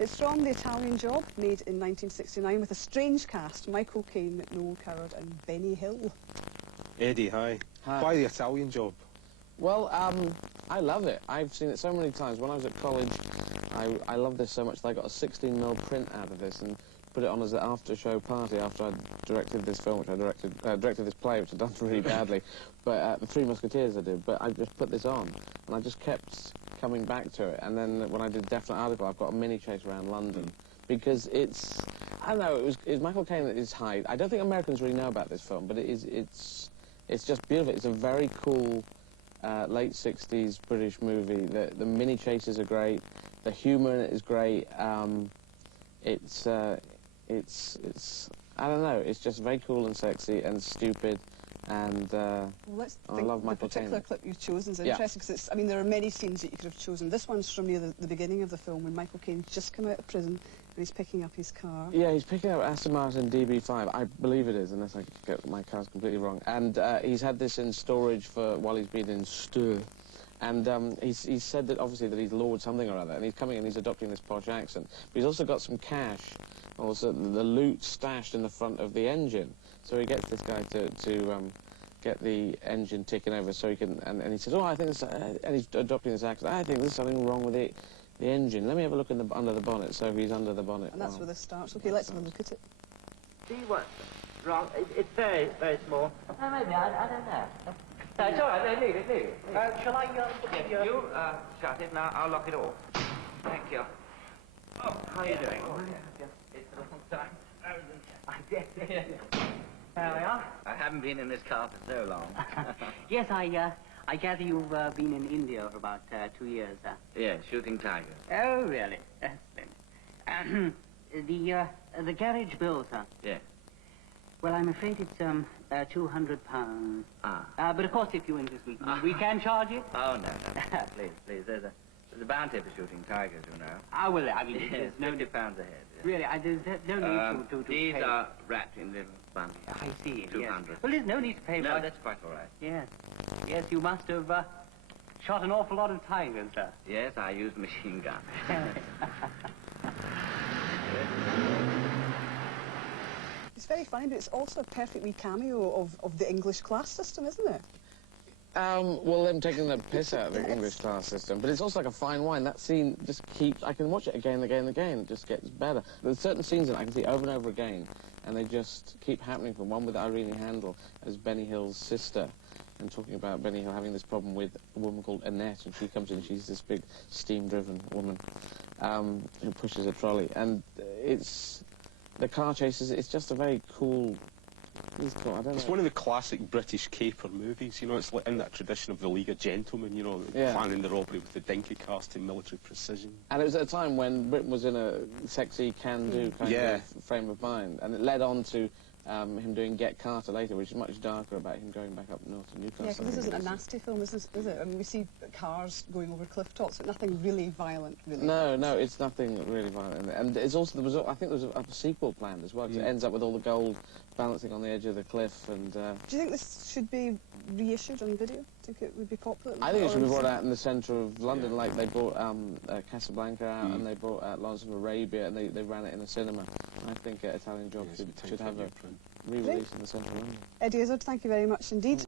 It's from The Italian Job, made in 1969, with a strange cast: Michael Caine, Noel Coward and Benny Hill. Eddie, hi. Hi. Why The Italian Job? Well, I love it. I've seen it so many times. When I was at college, I loved this so much that I got a 16mm print out of this and put it on as an after-show party after I directed this film, which I directed this play, which I'd done really badly. But The Three Musketeers I did. But I just put this on, and I just kept coming back to it. And then when I did Definite Article, I've got a mini chase around London because it's, I don't know, it was Michael Caine at his height. I don't think Americans really know about this film, but it's just beautiful. It's a very cool late 60s British movie. The mini chases are great. The humour in it is great. It's I don't know. It's just very cool and sexy and stupid. And well, let's think I love Michael Caine. The particular clip you've chosen is interesting because I mean, there are many scenes that you could have chosen. This one's from near the beginning of the film when Michael Caine's just come out of prison and he's picking up his car. Yeah, he's picking up Aston Martin DB5. I believe it is, unless I get my car's completely wrong. And he's had this in storage for while he's been in stir. And he's said that obviously that he's Lord something or other, and he's coming and he's adopting this posh accent. But he's also got some cash, also the loot stashed in the front of the engine. So he gets this guy to get the engine ticking over so he can, and he says, oh, I think this, and he's adopting this accent, I think there's something wrong with the engine. Let me have a look under the bonnet. So he's under the bonnet. And that's where this starts. Okay, let's have a look at it. See what's wrong? It's very, very small. Maybe, I don't know. No, it's all right, leave it. Shall I, you, shut it now, I'll lock it off. Thank you. Oh, how are you doing? Oh, yeah. It's a long time. I guess. There we are. I haven't been in this car for so long. Yes, I gather you've been in India for about 2 years, Yes, shooting tigers. Oh, really? Splendid. The garage bill, sir? Yes. Well, I'm afraid it's £200. But of course, if you insist, we can charge it. Oh, no. Please. There's a bounty for shooting tigers, you know. Well, I mean, there's no... £50 a head. Yes. Really, there's no need to these pay. are wrapped in little bundles. I see. 200. Yes. Well, there's no need to pay. No, that's quite all right. Yes. Yes, you must have shot an awful lot of tigers, sir. Yes, I used machine gun. It's very funny, but it's also a perfect wee cameo of the English class system, isn't it? Well, them taking the piss out of the English class system, but it's also like a fine wine. That scene just keeps... I can watch it again and again and again. It just gets better. There's certain scenes that I can see over and over again, and they just keep happening. From one with Irene Handel as Benny Hill's sister, and talking about Benny Hill having this problem with a woman called Annette, and she comes in, she's this big steam-driven woman who pushes a trolley, and it's... The car chases, it's just a very cool... It's one of the classic British caper movies, you know, it's like in that tradition of the League of Gentlemen, you know, planning the robbery with the dinky cast in military precision. And it was at a time when Britain was in a sexy, can-do kind of frame of mind, and it led on to him doing Get Carter later, which is much darker, about him going back up north to Newcastle. Yeah, because this isn't a nasty film, is it? I mean, we see cars going over cliff tops, but nothing really violent, really. No, it's nothing really violent. And it's also, I think there was a sequel planned as well, because it ends up with all the gold balancing on the edge of the cliff, and... Do you think this should be reissued on video? Do you think it would be popular? I think it should be brought out in the centre of London, like they brought Casablanca out, and they brought out Lawrence of Arabia, and they ran it in a cinema. I think Italian Job should have a re-release in the centre of London. Eddie Izzard, thank you very much indeed.